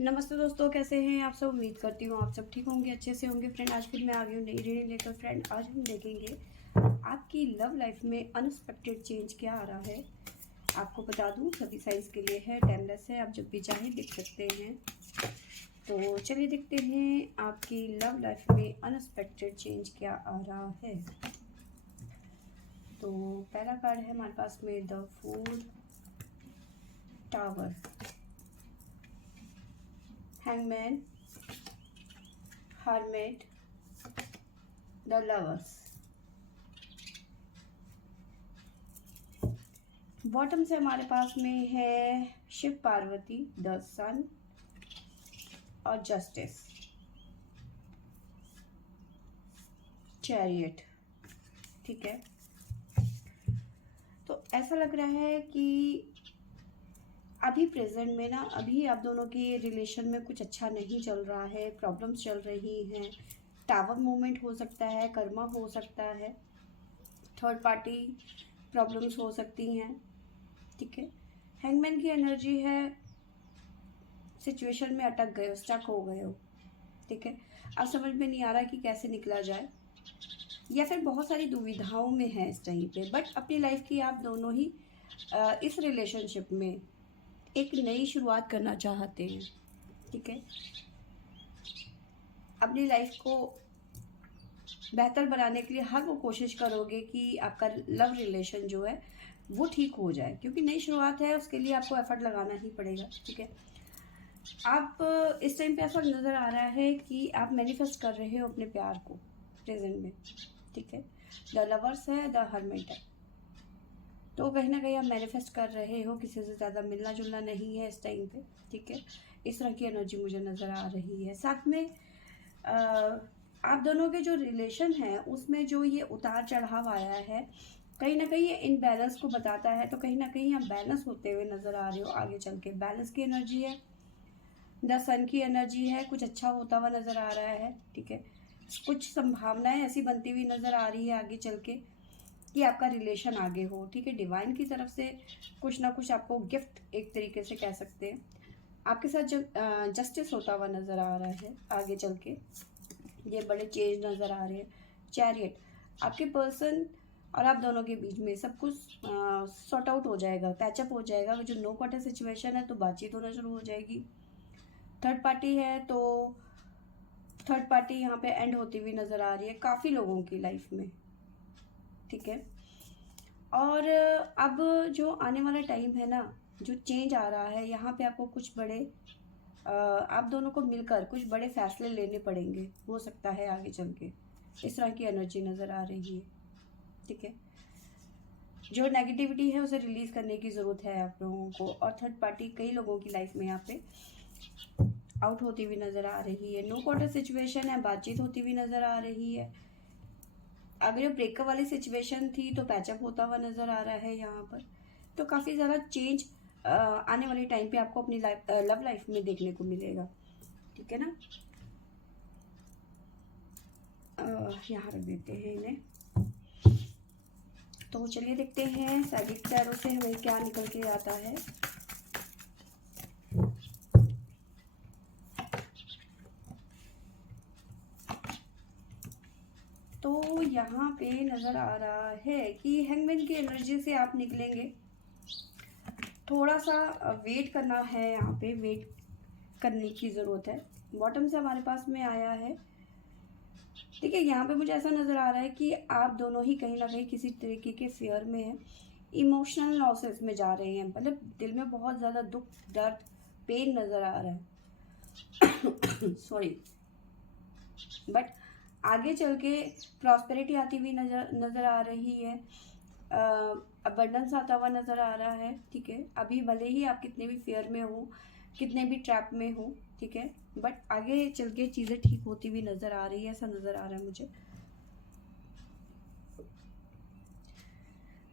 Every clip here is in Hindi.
नमस्ते दोस्तों, कैसे हैं आप सब। उम्मीद करती हूँ आप सब ठीक होंगे, अच्छे से होंगे। फ्रेंड, आज फिर मैं आ गई हूँ नई रीडिंग लेकर। फ्रेंड, आज हम देखेंगे आपकी लव लाइफ में अनएक्सपेक्टेड चेंज क्या आ रहा है। आपको बता दूँ, सभी साइज के लिए है, टाइमलेस है, आप जब भी चाहें देख सकते हैं। तो चलिए देखते हैं आपकी लव लाइफ में अनएक्सपेक्टेड चेंज क्या आ रहा है। तो पहला कार्ड है हमारे पास में the fool, tower, hangman, hermit, the lovers. Bottom से हमारे पास में है शिव पार्वती, द सन और जस्टिस, चैरियट। ठीक है, तो ऐसा लग रहा है कि अभी प्रेजेंट में ना, अभी आप दोनों के रिलेशन में कुछ अच्छा नहीं चल रहा है, प्रॉब्लम्स चल रही हैं। टावर मूवमेंट हो सकता है, कर्मा हो सकता है, थर्ड पार्टी प्रॉब्लम्स हो सकती हैं। ठीक है, हैंगमैन की एनर्जी है, सिचुएशन में अटक गए हो, स्टक हो गए हो। ठीक है, अब समझ में नहीं आ रहा कि कैसे निकला जाए, या फिर बहुत सारी दुविधाओं में है इस टाइम पे। बट अपनी लाइफ की आप दोनों ही इस रिलेशनशिप में एक नई शुरुआत करना चाहते हैं। ठीक है, अपनी लाइफ को बेहतर बनाने के लिए हर वो कोशिश करोगे कि आपका लव रिलेशन जो है वो ठीक हो जाए, क्योंकि नई शुरुआत है, उसके लिए आपको एफर्ट लगाना ही पड़ेगा। ठीक है, आप इस टाइम पे ऐसा नज़र आ रहा है कि आप मैनिफेस्ट कर रहे हो अपने प्यार को प्रेजेंट में। ठीक है, द लवर्स है, द हर्मिट है, तो कहीं ना कहीं आप मैनिफेस्ट कर रहे हो, किसी से ज़्यादा मिलना जुलना नहीं है इस टाइम पे। ठीक है, इस तरह की एनर्जी मुझे नज़र आ रही है। साथ में आप दोनों के जो रिलेशन है उसमें जो ये उतार चढ़ाव आया है, कहीं ना कहीं ये इनबैलेंस को बताता है। तो कहीं ना कहीं आप बैलेंस होते हुए नज़र आ रहे हो आगे चल के। बैलेंस की एनर्जी है, द सन की एनर्जी है, कुछ अच्छा होता हुआ नज़र आ रहा है। ठीक है, कुछ संभावनाएं ऐसी बनती हुई नज़र आ रही है आगे चल के कि आपका रिलेशन आगे हो। ठीक है, डिवाइन की तरफ से कुछ ना कुछ आपको गिफ्ट, एक तरीके से कह सकते हैं, आपके साथ जब जस्टिस होता हुआ नज़र आ रहा है आगे चल के। ये बड़े चेंज नज़र आ रहे हैं। चैरियट, आपके पर्सन और आप दोनों के बीच में सब कुछ सॉर्ट आउट हो जाएगा, पैचअप हो जाएगा। जो नो क्वार्टर सिचुएशन है तो बातचीत होना शुरू हो जाएगी। थर्ड पार्टी है तो थर्ड पार्टी यहाँ पे एंड होती हुई नज़र आ रही है काफ़ी लोगों की लाइफ में। ठीक है, और अब जो आने वाला टाइम है ना, जो चेंज आ रहा है यहाँ पे, आपको कुछ बड़े आप दोनों को मिलकर कुछ बड़े फैसले लेने पड़ेंगे, हो सकता है आगे चल के। इस तरह की एनर्जी नज़र आ रही है। ठीक है, जो नेगेटिविटी है उसे रिलीज करने की ज़रूरत है आप लोगों को। और थर्ड पार्टी कई लोगों की लाइफ में यहाँ पे आउट होती हुई नज़र आ रही है। नो क्वार्टर सिचुएशन है, बातचीत होती हुई नज़र आ रही है। अगर ये ब्रेकअप वाली सिचुएशन थी तो पैचअप होता हुआ नज़र आ रहा है यहाँ पर। तो काफ़ी ज़्यादा चेंज आने वाले टाइम पे आपको अपनी लाइफ, लव लाइफ में देखने को मिलेगा। ठीक है ना, यहाँ रख देते हैं इन्हें। तो चलिए देखते हैं साइडिक टैरो से हमें क्या निकल के आता है। तो यहाँ पे नज़र आ रहा है कि हैंगमैन की एनर्जी से आप निकलेंगे। थोड़ा सा वेट करना है, यहाँ पे वेट करने की ज़रूरत है। बॉटम से हमारे पास में आया है। ठीक है, यहाँ पे मुझे ऐसा नज़र आ रहा है कि आप दोनों ही कहीं ना कहीं किसी तरीके के फेयर में हैं, इमोशनल लॉसेस में जा रहे हैं। मतलब दिल में बहुत ज़्यादा दुख, दर्द, पेन नज़र आ रहा है सॉरी। बट आगे चल के प्रॉस्पेरिटी आती हुई नज़र आ रही है, अबंडेंस आता हुआ नज़र आ रहा है। ठीक है, अभी भले ही आप कितने भी फेयर में हो, कितने भी ट्रैप में हो, ठीक है, बट आगे चल के चीज़ें ठीक होती हुई नज़र आ रही है, ऐसा नज़र आ रहा है मुझे।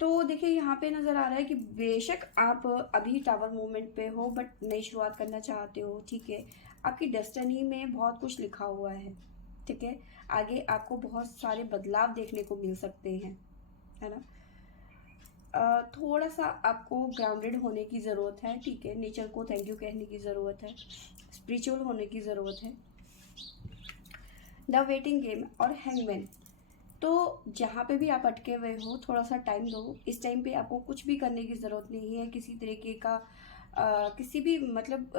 तो देखिए, यहाँ पे नज़र आ रहा है कि बेशक आप अभी टावर मूवमेंट पे हो, बट नई शुरुआत करना चाहते हो। ठीक है, आपकी डेस्टिनी में बहुत कुछ लिखा हुआ है। ठीक है, आगे आपको बहुत सारे बदलाव देखने को मिल सकते हैं, है ना। थोड़ा सा आपको ग्राउंडेड होने की ज़रूरत है, ठीक है। नेचर को थैंक यू कहने की ज़रूरत है, स्पिरिचुअल होने की ज़रूरत है। द वेटिंग गेम और हैंगमैन, तो जहाँ पे भी आप अटके हुए हो थोड़ा सा टाइम दो। इस टाइम पे आपको कुछ भी करने की ज़रूरत नहीं है, किसी तरीके का किसी भी मतलब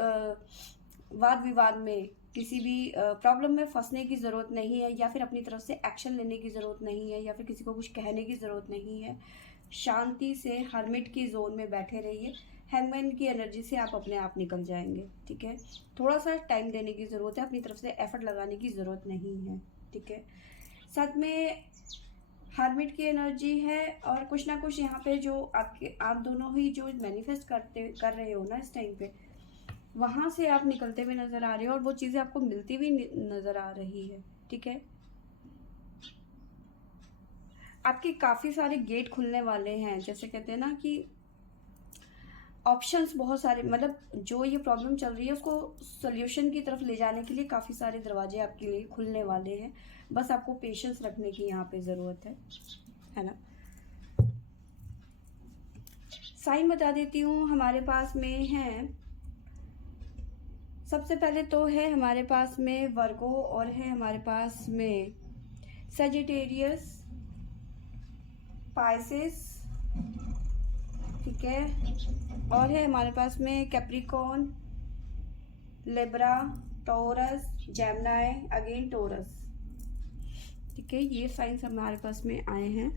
वाद विवाद में, किसी भी प्रॉब्लम में फंसने की ज़रूरत नहीं है, या फिर अपनी तरफ से एक्शन लेने की ज़रूरत नहीं है, या फिर किसी को कुछ कहने की ज़रूरत नहीं है। शांति से हर्मिट की जोन में बैठे रहिए। हैंगमैन की एनर्जी से आप अपने आप निकल जाएंगे, ठीक है। थोड़ा सा टाइम देने की ज़रूरत है, अपनी तरफ से एफर्ट लगाने की ज़रूरत नहीं है, ठीक है। साथ में हर्मिट की एनर्जी है, और कुछ ना कुछ यहाँ पे जो आप दोनों ही जो मैनिफेस्ट कर रहे हो ना इस टाइम पे, वहाँ से आप निकलते हुए नज़र आ रहे हो, और वो चीज़ें आपको मिलती हुई नज़र आ रही है, ठीक है। आपके काफ़ी सारे गेट खुलने वाले हैं, जैसे कहते हैं ना कि ऑप्शंस बहुत सारे, मतलब जो ये प्रॉब्लम चल रही है उसको सोल्यूशन की तरफ ले जाने के लिए काफ़ी सारे दरवाजे आपके लिए खुलने वाले हैं। बस आपको पेशेंस रखने की यहाँ पे ज़रूरत है ना। साइन बता देती हूँ हमारे पास में है। सबसे पहले तो है हमारे पास में वर्गो, और है हमारे पास में सजिटेरियस, पाइसेस, ठीक है, और है हमारे पास में Capricorn, Libra, Taurus, Gemini, again Taurus, ठीक है। ये साइंस हमारे पास में आए हैं।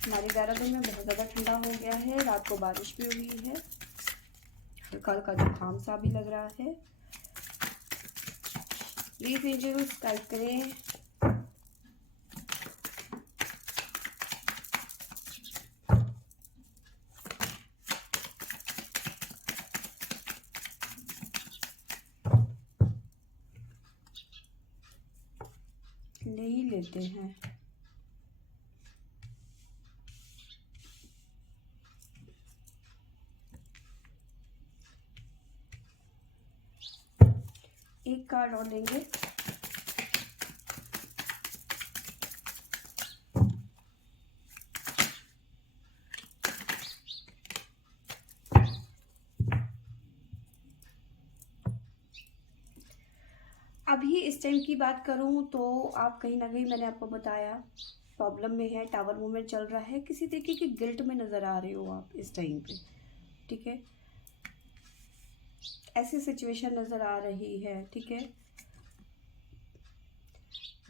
हमारे देहरादून में बहुत ज़्यादा ठंडा हो गया है, रात को बारिश भी हुई है, कल का जुकाम सा भी लग रहा है। लीफ एंजल्स टाइप करें। ले ही लेते हैं। एक कार्ड और लेंगे। अभी इस टाइम की बात करूं तो आप कहीं ना कहीं, मैंने आपको बताया, प्रॉब्लम में है, टावर मूवमेंट चल रहा है, किसी तरीके की गिल्ट में नज़र आ रहे हो आप इस टाइम पे, ठीक है। ऐसी सिचुएशन नज़र आ रही है, ठीक है।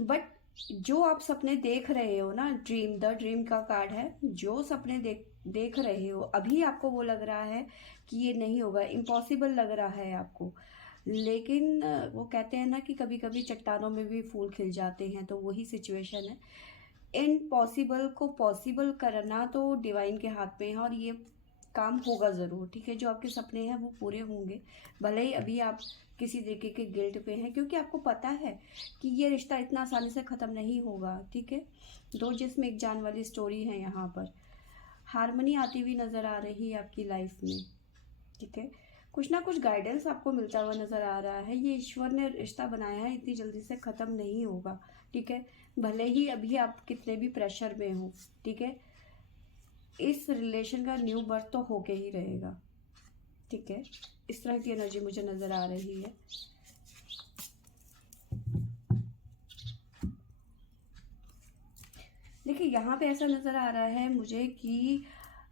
बट जो आप सपने देख रहे हो ना, द ड्रीम का कार्ड है, जो सपने देख रहे हो अभी आपको वो लग रहा है कि ये नहीं होगा, इम्पॉसिबल लग रहा है आपको, लेकिन वो कहते हैं ना कि कभी कभी चट्टानों में भी फूल खिल जाते हैं, तो वही सिचुएशन है। इम्पॉसिबल को पॉसिबल करना तो डिवाइन के हाथ में है, और ये काम होगा ज़रूर, ठीक है। जो आपके सपने हैं वो पूरे होंगे, भले ही अभी आप किसी तरीके के गिल्ट पे हैं, क्योंकि आपको पता है कि ये रिश्ता इतना आसानी से ख़त्म नहीं होगा, ठीक है। दो जिस्म एक जान वाली स्टोरी है यहाँ पर। हारमोनी आती हुई नज़र आ रही है आपकी लाइफ में, ठीक है। कुछ ना कुछ गाइडेंस आपको मिलता हुआ नज़र आ रहा है। ये ईश्वर ने रिश्ता बनाया है, इतनी जल्दी से ख़त्म नहीं होगा, ठीक है। भले ही अभी आप कितने भी प्रेशर में हो, ठीक है, इस रिलेशन का न्यू बर्थ तो होके ही रहेगा, ठीक है। इस तरह की एनर्जी मुझे नज़र आ रही है। देखिए यहाँ पे ऐसा नज़र आ रहा है मुझे कि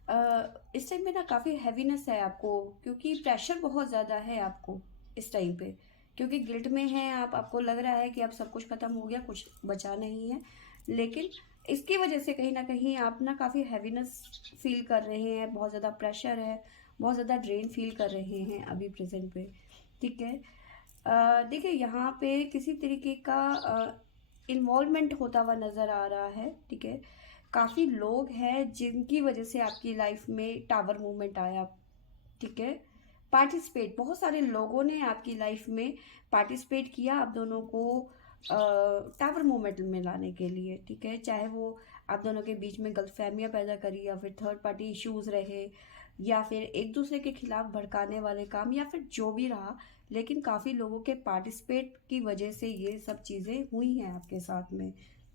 इस टाइम पे ना काफ़ी हैवीनेस है आपको, क्योंकि प्रेशर बहुत ज़्यादा है आपको इस टाइम पे, क्योंकि गिल्ट में हैं आप, आपको लग रहा है कि अब सब कुछ ख़त्म हो गया, कुछ बचा नहीं है, लेकिन इसकी वजह से कहीं ना कहीं आप ना काफ़ी हैवीनेस फील कर रहे हैं, बहुत ज़्यादा प्रेशर है, बहुत ज़्यादा ड्रेन फील कर रहे हैं अभी प्रेजेंट पे, ठीक है। देखिए यहाँ पे किसी तरीके का इन्वॉल्वमेंट होता हुआ नज़र आ रहा है, ठीक है। काफ़ी लोग हैं जिनकी वजह से आपकी लाइफ में टावर मूवमेंट आया, ठीक है। पार्टिसिपेट, बहुत सारे लोगों ने आपकी लाइफ में पार्टिसिपेट किया आप दोनों को टावर मूवमेंट में लाने के लिए, ठीक है। चाहे वो आप दोनों के बीच में गलतफहमियां पैदा करी, या फिर थर्ड पार्टी इश्यूज रहे, या फिर एक दूसरे के खिलाफ भड़काने वाले काम, या फिर जो भी रहा, लेकिन काफ़ी लोगों के पार्टिसिपेट की वजह से ये सब चीज़ें हुई हैं आपके साथ में,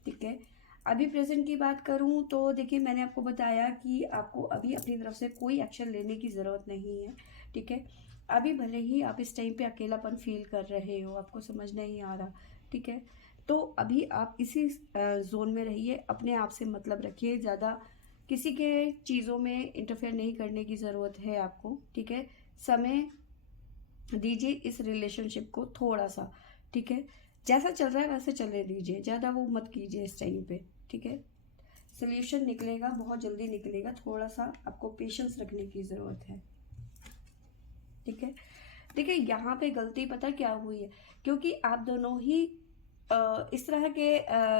ठीक है। अभी प्रेजेंट की बात करूं तो देखिए, मैंने आपको बताया कि आपको अभी अपनी तरफ से कोई एक्शन लेने की ज़रूरत नहीं है, ठीक है। अभी भले ही आप इस टाइम पे अकेलापन फील कर रहे हो, आपको समझ नहीं आ रहा, ठीक है, तो अभी आप इसी जोन में रहिए, अपने आप से मतलब रखिए, ज़्यादा किसी के चीज़ों में इंटरफेयर नहीं करने की ज़रूरत है आपको, ठीक है। समय दीजिए इस रिलेशनशिप को थोड़ा सा, ठीक है। जैसा चल रहा है वैसे चलने दीजिए, ज़्यादा वो मत कीजिए इस टाइम पे, ठीक है। सोल्यूशन निकलेगा, बहुत जल्दी निकलेगा, थोड़ा सा आपको पेशेंस रखने की ज़रूरत है, ठीक है। देखिए यहाँ पे गलती पता क्या हुई है, क्योंकि आप दोनों ही इस तरह के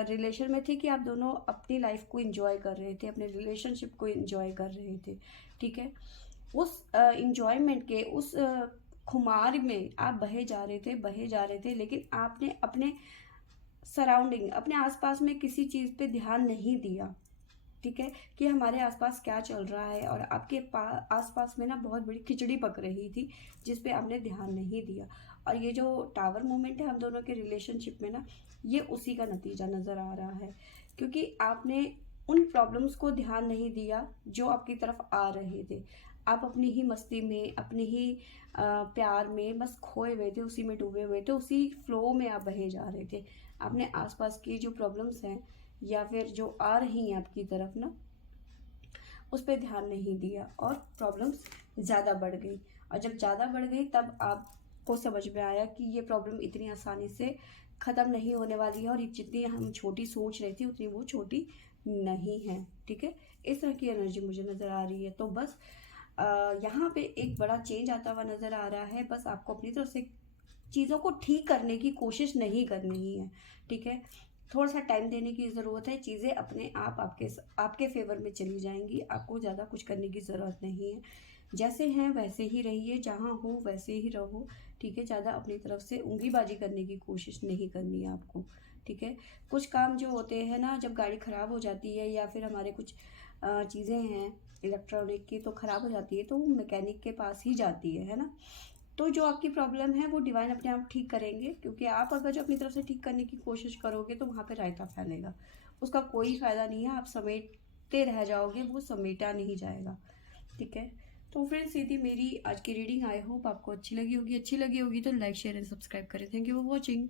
रिलेशन में थे कि आप दोनों अपनी लाइफ को एंजॉय कर रहे थे, अपने रिलेशनशिप को एंजॉय कर रहे थे, ठीक है। उस एंजॉयमेंट के उस खुमार में आप बहे जा रहे थे, बहे जा रहे थे, लेकिन आपने अपने सराउंडिंग, अपने आसपास में किसी चीज़ पे ध्यान नहीं दिया, ठीक है, कि हमारे आसपास क्या चल रहा है। और आपके आसपास में ना बहुत बड़ी खिचड़ी पक रही थी, जिस पे आपने ध्यान नहीं दिया। और ये जो टावर मोमेंट है हम दोनों के रिलेशनशिप में ना, ये उसी का नतीजा नज़र आ रहा है, क्योंकि आपने उन प्रॉब्लम्स को ध्यान नहीं दिया जो आपकी तरफ आ रहे थे। आप अपनी ही मस्ती में, अपने ही प्यार में बस खोए हुए थे, उसी में डूबे हुए थे, उसी फ्लो में आप बहे जा रहे थे। आपने आसपास की जो प्रॉब्लम्स हैं या फिर जो आ रही हैं आपकी तरफ ना, उस पर ध्यान नहीं दिया और प्रॉब्लम्स ज़्यादा बढ़ गई। और जब ज़्यादा बढ़ गई तब आपको समझ में आया कि ये प्रॉब्लम इतनी आसानी से ख़त्म नहीं होने वाली है, और जितनी हम छोटी सोच रही थी उतनी वो छोटी नहीं है, ठीक है। इस तरह की एनर्जी मुझे नज़र आ रही है। तो बस यहाँ पे एक बड़ा चेंज आता हुआ नज़र आ रहा है। बस आपको अपनी तरफ से चीज़ों को ठीक करने की कोशिश नहीं करनी है, ठीक है। थोड़ा सा टाइम देने की ज़रूरत है, चीज़ें अपने आप आपके फेवर में चली जाएंगी, आपको ज़्यादा कुछ करने की ज़रूरत नहीं है। जैसे हैं वैसे ही रहिए, जहाँ हो वैसे ही रहो, ठीक है। ज़्यादा अपनी तरफ से उंगलीबाजी करने की कोशिश नहीं करनी है आपको, ठीक है। कुछ काम जो होते हैं ना, जब गाड़ी ख़राब हो जाती है या फिर हमारे कुछ चीज़ें हैं इलेक्ट्रॉनिक की तो ख़राब हो जाती है, तो वो मैकेनिक के पास ही जाती है ना। तो जो आपकी प्रॉब्लम है वो डिवाइन अपने आप ठीक करेंगे, क्योंकि आप अगर जो अपनी तरफ से ठीक करने की कोशिश करोगे तो वहाँ पे रायता फैलेगा, उसका कोई फ़ायदा नहीं है। आप समेटते रह जाओगे, वो समेटा नहीं जाएगा, ठीक है। तो फ्रेंड्स, ये थी मेरी आज की रीडिंग। आई होप आपको अच्छी लगी होगी। अच्छी लगी होगी तो लाइक शेयर एंड सब्सक्राइब करें। Thank you for watching.